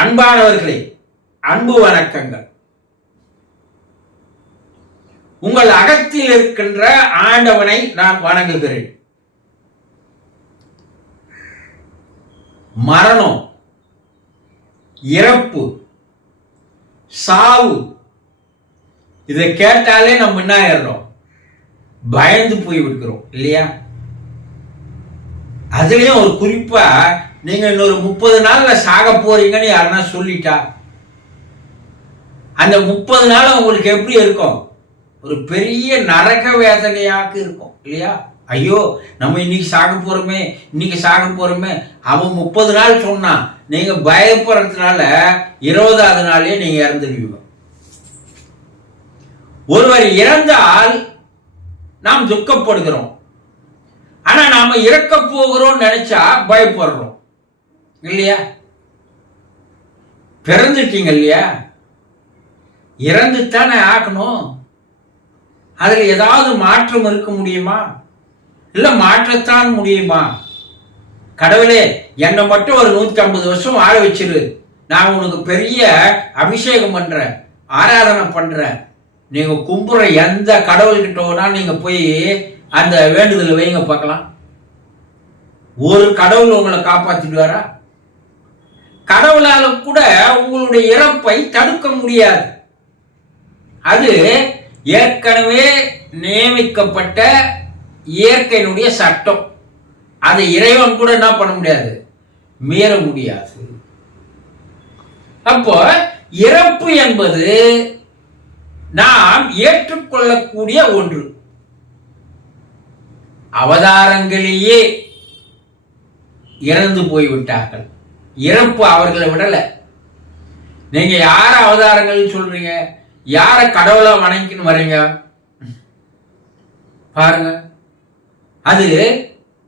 அன்பானவர்களே அன்பு வணக்கங்கள். உங்கள் அகத்தில் இருக்கின்ற ஆண்டவனை நான் வணங்குகிறேன். மரணம் இறப்பு சாவு இதை கேட்டாலே நம்ம என்ன ஆயிடுறோம்? பயந்து போய் விடுக்கிறோம் இல்லையா? அதுலயும் ஒரு குறிப்பா நீங்கள் இன்னொரு முப்பது நாளில் சாக போறீங்கன்னு யாருன்னா சொல்லிட்டா? அந்த முப்பது நாள் உங்களுக்கு எப்படி இருக்கும்? ஒரு பெரிய நரக வேதனையாக இருக்கும் இல்லையா? ஐயோ நம்ம இன்னைக்கு சாக போறோமே இன்னைக்கு சாக போறோமே. அவன் முப்பது நாள் சொன்னான் நீங்க பயப்படுறதுனால இருபதாவது நாளே நீங்க இறந்துடுவீங்க. ஒருவர் இறந்தால் நாம் துக்கப்படுகிறோம். ஆனா நாம இறக்க போகிறோம் நினைச்சா பயப்படுறோம். இல்லையா? பிறந்துட்டீங்க இல்லையா? இறந்து தானே ஆக்கணும் அதில் ஏதாவது மாற்றம் இருக்க முடியுமா? இல்லை மாற்றத்தான் முடியுமா? கடவுளே என்னை மட்டும் ஒரு நூற்றி ஐம்பது வருஷம் வாழ வச்சிரு. நான் உனக்கு பெரிய அபிஷேகம் பண்ணுறேன் ஆராதனை பண்ணுறேன் நீங்கள் கும்புற எந்த கடவுள்கிட்ட வேணா நீங்கள் போய் அந்த வேண்டுதலை வைங்க பார்க்கலாம். ஒரு கடவுள் உங்களை காப்பாத்திடுவாரா? கடவுளால கூட உங்களுடைய இறப்பை தடுக்க முடியாது. அது ஏற்கனவே நியமிக்கப்பட்ட இயற்கையினுடைய சட்டம். அதை இறைவன் கூட என்ன பண்ண முடியாது? மீற முடியாது. அப்போ இறப்பு என்பது நாம் ஏற்றுக்கொள்ளக்கூடிய ஒன்று. அவதாரங்களிலேயே இறந்து போய்விட்டார்கள். இறப்பு அவர்களை விடலை. நீங்க யார அவதாரங்கள் சொல்றீங்க? யார கடவுளை வணங்கின்னு வரீங்க? பாருங்க. அது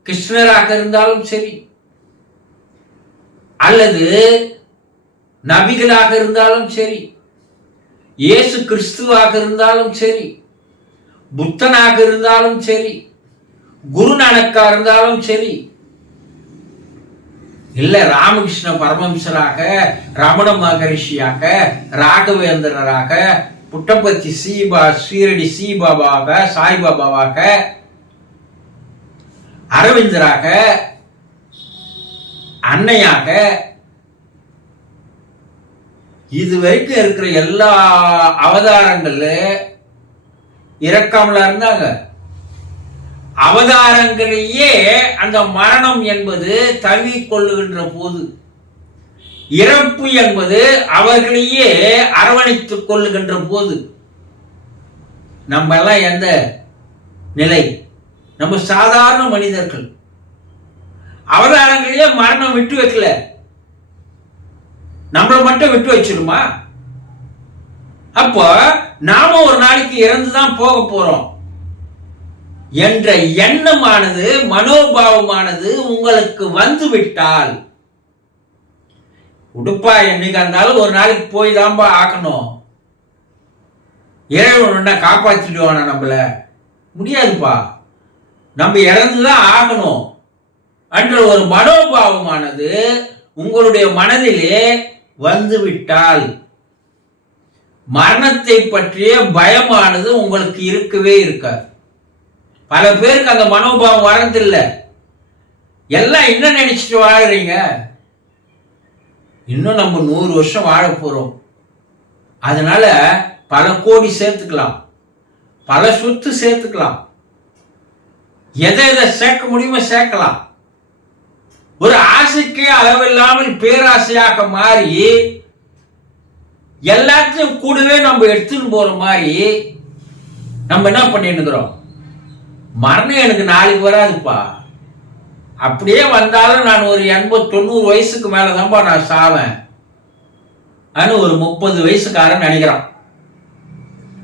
கிருஷ்ணராக இருந்தாலும் சரி. அல்லது நபிகளாக இருந்தாலும் சரி. இயேசு கிறிஸ்துவாக இருந்தாலும் சரி. புத்தனாக இருந்தாலும் சரி. குருநானக்கா இருந்தாலும் சரி. இல்ல ராமகிருஷ்ண பரமம்சராக ரமண மகரிஷியாக ராகவேந்திரராக புட்டபர்த்தி சீபா ஸ்ரீரடி சீபாபாவாக சாய்பாபாவாக அரவிந்தராக அன்னையாக இது வரைக்கும் இருக்கிற எல்லா அவதாரங்கள்ல இறக்காமலா இருந்தாங்க அவதாரங்களையே அந்த மரணம் என்பது தவி கொள்ளுகின்ற போது இறப்பு என்பது அவர்களையே அரவணைத்துக் கொள்ளுகின்ற போது நம்ம எல்லாம் எந்த நிலை? நம்ம சாதாரண மனிதர்கள். அவதாரங்களையே மரணம் விட்டு வைக்கல. நம்மளை மட்டும் விட்டு வச்சிருமா அப்போ நாம ஒரு நாளைக்கு இறந்துதான் போக போறோம். என்ற எண்ணமானது மனோபாவமானது உங்களுக்கு வந்துவிட்டால் உடுப்பா என்னைக்கு இருந்தாலும் ஒரு நாளைக்கு போய் தான்பா ஆக்கணும். இறைவன் காப்பாற்றிடுவானா நம்மள? முடியாதுப்பா. நம்ம இறந்துதான் ஆகணும். என்ற ஒரு மனோபாவமானது உங்களுடைய மனதிலே வந்து விட்டால் மரணத்தை பற்றிய பயமானது உங்களுக்கு இருக்கவே இருக்காது. பல பேருக்கு அந்த மனோபாவம் வரதில்லை எல்லாம் என்ன நினைச்சிட்டு வாழறீங்க? இன்னும் நம்ம நூறு வருஷம் வாழ போகிறோம் அதனால பல கோடி சேர்த்துக்கலாம். பல சொத்து சேர்த்துக்கலாம். எதை எதை சேர்க்க முடியுமோ சேர்க்கலாம். ஒரு ஆசைக்கே அளவில்லாமல் பேராசையாக மாறி எல்லாத்தையும் கூடவே நம்ம எடுத்துன்னு போகிற மாதிரி நம்ம என்ன பண்ணிட்டு இருக்கிறோம் மரணம் எனக்கு நாளைக்கு வராதுப்பா. அப்படியே வந்தாலும் நான் ஒரு எண்பது தொண்ணூறு வயசுக்கு மேலதான்ப்பா நான் சாவேன். ஆனா ஒரு முப்பது வயசுக்காரன் நினைக்கிறான்.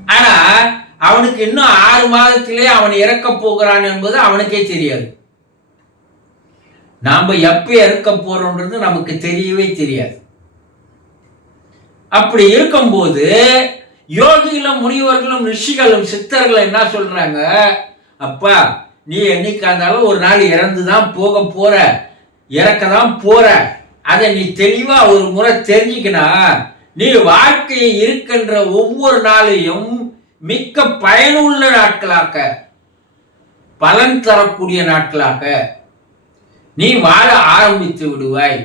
ஆனா அவனுக்கு இன்னும் ஆறு மாதத்திலே அவன் இறக்க போகிறான் என்பது அவனுக்கே தெரியாது. நாம எப்ப இறக்க போறோன்றது நமக்கு தெரியவே தெரியாது. அப்படி இருக்கும்போது யோகிகளும் முனிவர்களும் ரிஷிகளும் சித்தர்களும் என்ன சொல்றாங்க? அப்பா நீ என்னைக்கா இருந்தாலும் ஒரு நாள் இறந்து தான் போக போற இறக்க தான் போற. அதை நீ தெளிவாக ஒரு முறை தெரிஞ்சுக்கினா நீ வாழ்க்கையை இருக்கின்ற ஒவ்வொரு நாளையும் மிக்க பயனுள்ள நாட்களாக்க பலன் தரக்கூடிய நாட்களாக நீ வாழ ஆரம்பித்து விடுவாய்.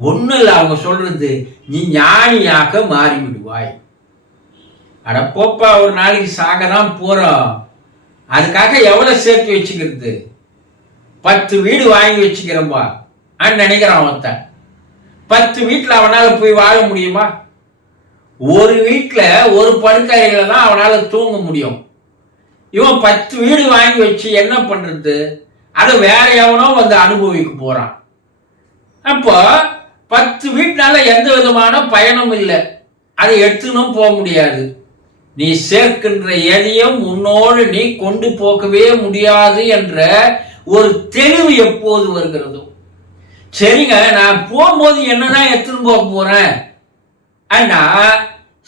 ஒன்றும் இல்லை அவங்க சொல்றது நீ ஞானியாக மாறி விடுவாய் அட போப்பா ஒரு நாளைக்கு சாக தான் போறோம். அதுக்காக எவ்வளோ சேர்த்து வச்சுக்கிறது? பத்து வீடு வாங்கி வச்சுக்கிறோம்பா. நான் நினைக்கிறான் அவன் பத்து வீட்டில் அவனால் போய் வாழ முடியுமா? ஒரு வீட்டில் ஒரு படுக்கையில தான் அவனால் தூங்க முடியும். இவன் பத்து வீடு வாங்கி வச்சு என்ன பண்ணுறது அதை வேற எவனோ வந்து அனுபவிக்க போகிறான் அப்போ பத்து வீட்டினால எந்த விதமான பயனும் இல்லை. அதை எடுத்துனும் போக முடியாது. நீ சேர்க்கின்ற எதையும் உன்னோடு நீ கொண்டு போகவே முடியாது என்ற ஒரு தெளிவு எப்போது வருகிறதோ. சரிங்க நான் போகும்போது என்னதான் எடுத்துன்னு போக போறேன்? ஆனா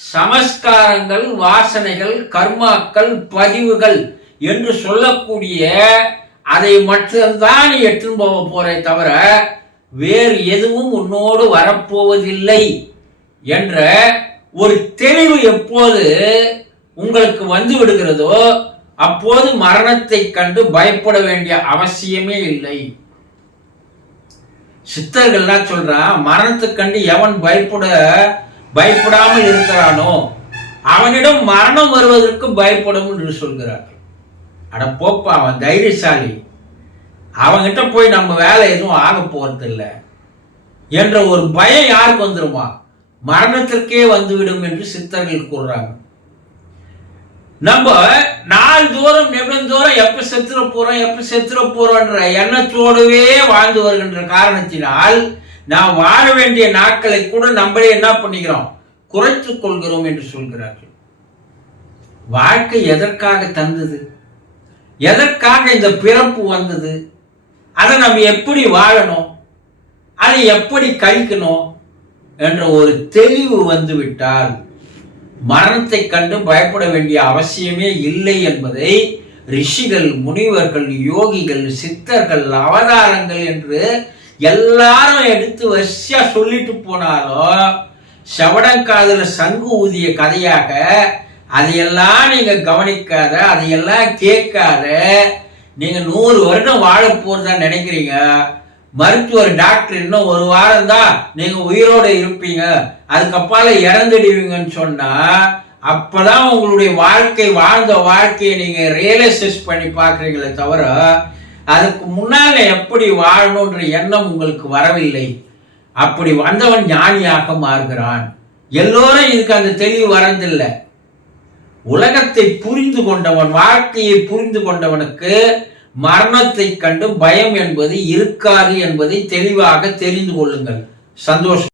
சமஸ்காரங்கள் வாசனைகள் கர்மாக்கள் பதிவுகள் என்று சொல்லக்கூடிய அதை மட்டும்தான் நீ எடுத்துன்னு போக போறே தவிர வேறு எதுவும் உன்னோடு வரப்போவதில்லை என்ற ஒரு தெளிவு எப்போது உங்களுக்கு வந்து விடுகிறதோ அப்போது மரணத்தை கண்டு பயப்பட வேண்டிய அவசியமே இல்லை. சித்தர்கள்லாம் சொல்றான் மரணத்தை கண்டு எவன் பயப்பட பயப்படாமல் இருக்கிறானோ அவனிடம் மரணம் வருவதற்கு பயப்படும் என்று சொல்கிறார்கள். அட போப்பா அவன் தைரியசாலி. அவன்கிட்ட போய் நம்ம வேலை எதுவும் ஆக போறதில்லை என்ற ஒரு பயம் யாருக்கு வந்துருமா? மரணத்திற்கே வந்துவிடும் என்று சித்தர்கள் கூறுறாங்க. நம்ம நாள் நாள்தோறும் நிமிடந்தோறும் எப்ப செத்துற போறோம் எப்ப செத்துற போறோம்ன்ற எண்ணத்தோடவே வாழ்ந்து வருகின்ற காரணத்தினால் நாம் வாழ வேண்டிய நாட்களை கூட நம்மளே என்ன பண்ணிக்கிறோம்? குறைத்துக் கொள்கிறோம் என்று சொல்கிறார்கள். வாழ்க்கை எதற்காக தந்தது? எதற்காக இந்த பிறப்பு வந்தது? அதை நம்ம எப்படி வாழணும்? அதை எப்படி கழிக்கணும்? என்ற ஒரு தெளிவு வந்துவிட்டால் மரணத்தை கண்டு பயப்பட வேண்டிய அவசியமே இல்லை என்பதை ரிஷிகள் முனிவர்கள் யோகிகள் சித்தர்கள் அவதாரங்கள் என்று எல்லாரும் எடுத்து வரிசையா சொல்லிட்டு போனாலும் செவடங்காதுல சங்கு ஊதிய கதையாக அதையெல்லாம் நீங்க கவனிக்காத அதையெல்லாம் கேட்காத நீங்க நூறு வருடம் வாழ போறதா நினைக்கிறீங்க? மருத்துவர் டாக்டர் இன்னும் ஒரு வாரம் தான் நீங்க உயிரோடு இருப்பீங்க. அதுக்கப்பால இறந்துடுவீங்கன்னு சொன்னா அப்பதான் உங்களுடைய வாழ்க்கை வாழ்ந்த வாழ்க்கையை நீங்க ரியலைசஸ் பண்ணி பார்க்குறீங்களே தவிர அதுக்கு முன்னால எப்படி வாழணுன்ற எண்ணம் உங்களுக்கு வரவில்லை. அப்படி வந்தவன் ஞானியாக மாறுகிறான். எல்லோரும் இதுக்கு அந்த தெளிவு வரதில்லை. உலகத்தை புரிந்து கொண்டவன் வாழ்க்கையை புரிந்து கொண்டவனுக்கு மரணத்தை கண்டு பயம் என்பது இருக்காது என்பதை தெளிவாக தெரிந்து கொள்ளுங்கள். சந்தோஷம்.